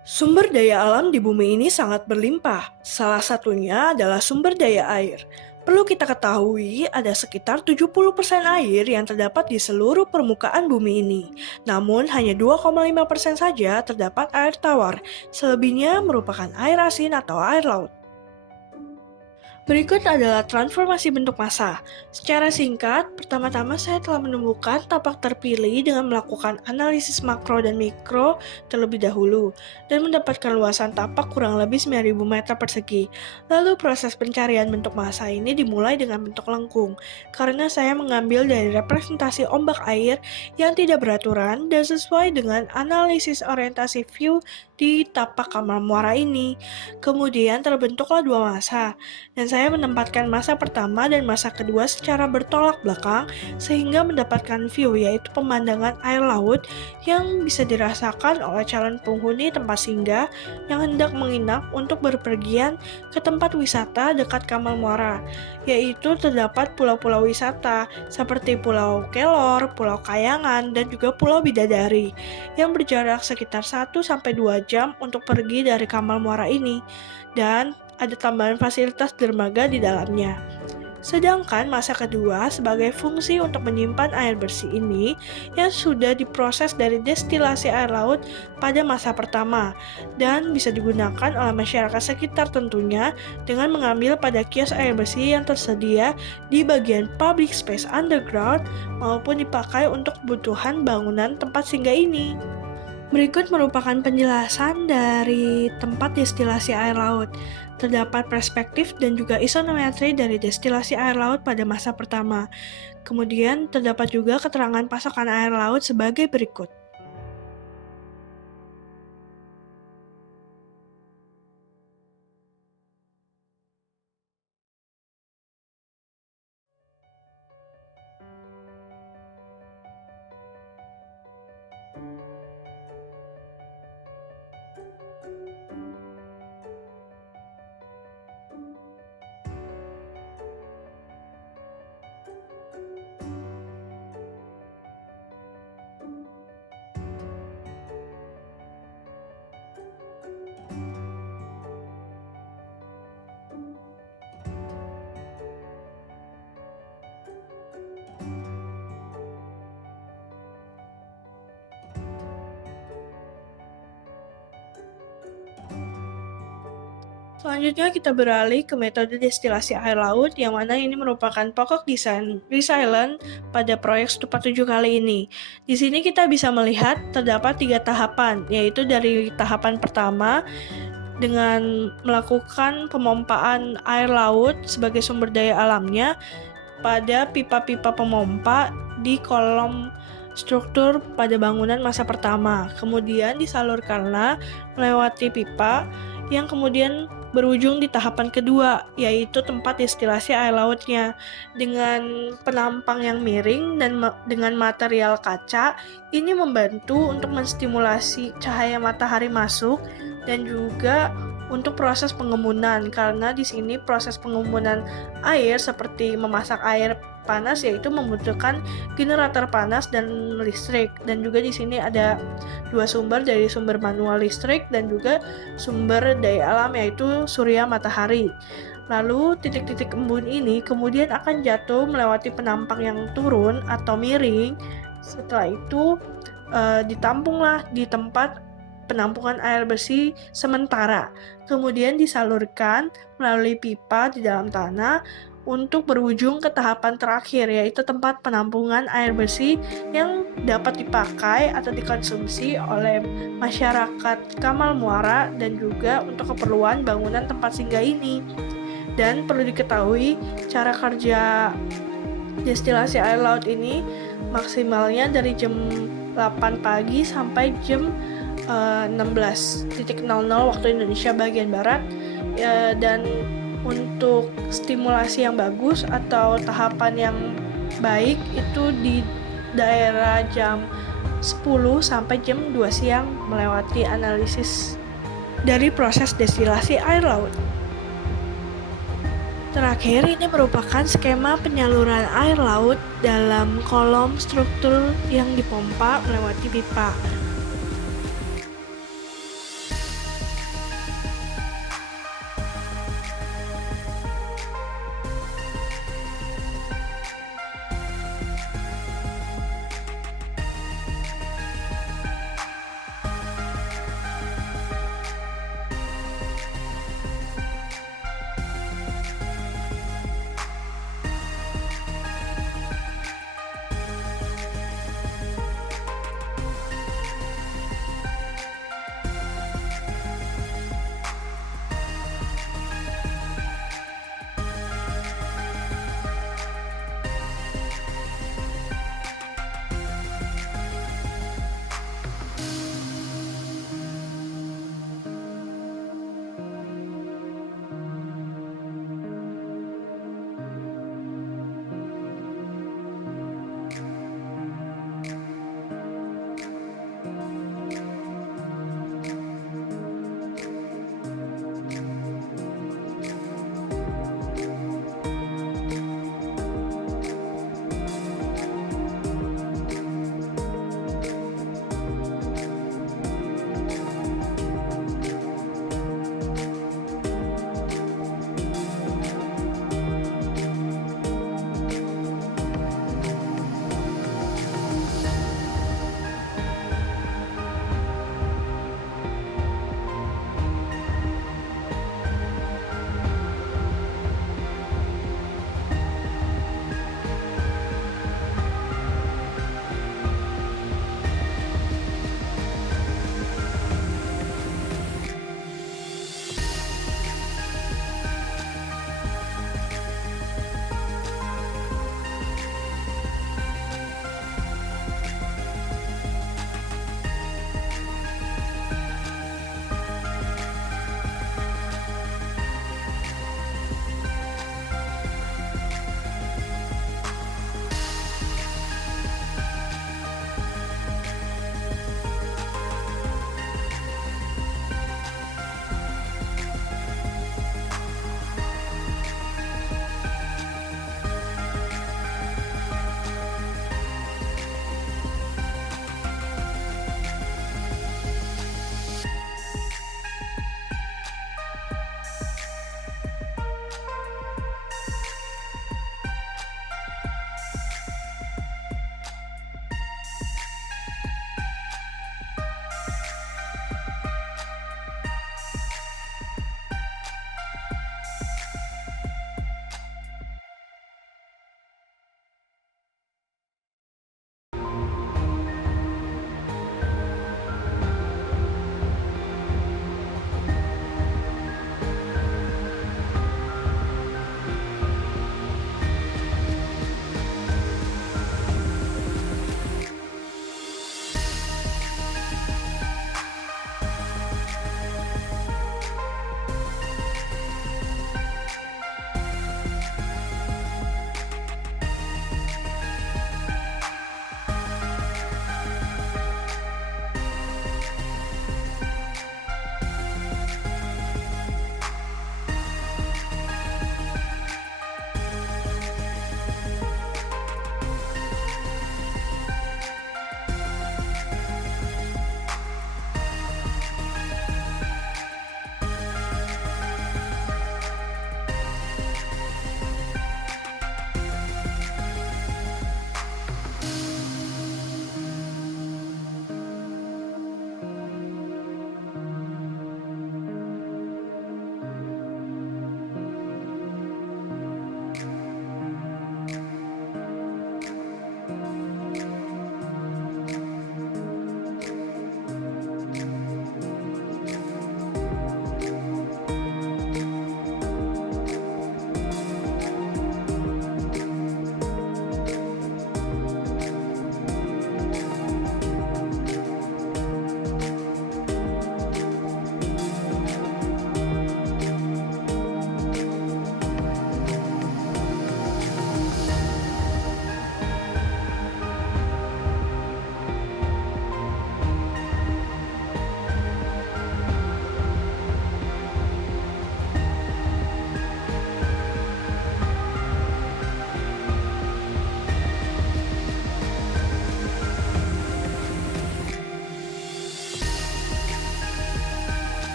Sumber daya alam di bumi ini sangat berlimpah. Salah satunya adalah sumber daya air. Perlu kita ketahui, ada sekitar 70% air yang terdapat di seluruh permukaan bumi ini. Namun, hanya 2,5% saja terdapat air tawar. Selebihnya merupakan air asin atau air laut. Berikut adalah transformasi bentuk massa. Secara singkat, pertama-tama saya telah menemukan tapak terpilih dengan melakukan analisis makro dan mikro terlebih dahulu, dan mendapatkan luasan tapak kurang lebih 9.000 meter persegi. Lalu proses pencarian bentuk massa ini dimulai dengan bentuk lengkung, karena saya mengambil dari representasi ombak air yang tidak beraturan dan sesuai dengan analisis orientasi view di tapak kamar muara ini. Kemudian terbentuklah dua massa, dan saya menempatkan massa pertama dan massa kedua secara bertolak belakang sehingga mendapatkan view, yaitu pemandangan air laut yang bisa dirasakan oleh calon penghuni tempat singgah yang hendak menginap untuk berpergian ke tempat wisata dekat Kamal Muara, yaitu terdapat pulau-pulau wisata seperti Pulau Kelor, Pulau Kayangan, dan juga Pulau Bidadari yang berjarak sekitar 1-2 jam untuk pergi dari Kamal Muara ini, dan ada tambahan fasilitas dermaga di dalamnya. Sedangkan masa kedua sebagai fungsi untuk menyimpan air bersih ini yang sudah diproses dari destilasi air laut pada masa pertama dan bisa digunakan oleh masyarakat sekitar tentunya dengan mengambil pada kios air bersih yang tersedia di bagian public space underground maupun dipakai untuk kebutuhan bangunan tempat singgah ini. Berikut merupakan penjelasan dari tempat destilasi air laut. Terdapat perspektif dan juga isonometri dari destilasi air laut pada masa pertama. Kemudian terdapat juga keterangan pasokan air laut sebagai berikut. Selanjutnya kita beralih ke metode destilasi air laut yang mana ini merupakan pokok desain Resilient pada proyek Stupa 7 kali ini. Di sini kita bisa melihat terdapat 3 tahapan, yaitu dari tahapan pertama dengan melakukan pemompaan air laut sebagai sumber daya alamnya pada pipa-pipa pemompa di kolom struktur pada bangunan masa pertama. Kemudian disalurkanlah melewati pipa yang kemudian berujung di tahapan kedua, yaitu tempat destilasi air lautnya. Dengan penampang yang miring dan dengan material kaca, ini membantu untuk menstimulasi cahaya matahari masuk dan juga untuk proses pengemunan, karena di sini proses pengemunan air seperti memasak air panas yaitu membutuhkan generator panas dan listrik, dan juga di sini ada dua sumber, dari sumber manual listrik dan juga sumber daya alam yaitu surya matahari. Lalu titik-titik embun ini kemudian akan jatuh melewati penampang yang turun atau miring. Setelah itu ditampunglah di tempat penampungan air bersih sementara, kemudian disalurkan melalui pipa di dalam tanah untuk berujung ke tahapan terakhir, yaitu tempat penampungan air bersih yang dapat dipakai atau dikonsumsi oleh masyarakat Kamal Muara dan juga untuk keperluan bangunan tempat singgah ini. Dan perlu diketahui, cara kerja destilasi air laut ini maksimalnya dari jam 8 pagi sampai jam 16.00 waktu Indonesia bagian Barat, dan untuk stimulasi yang bagus atau tahapan yang baik itu di daerah jam 10 sampai jam 2 siang melewati analisis dari proses destilasi air laut. Terakhir, ini merupakan skema penyaluran air laut dalam kolom struktur yang dipompa melewati pipa.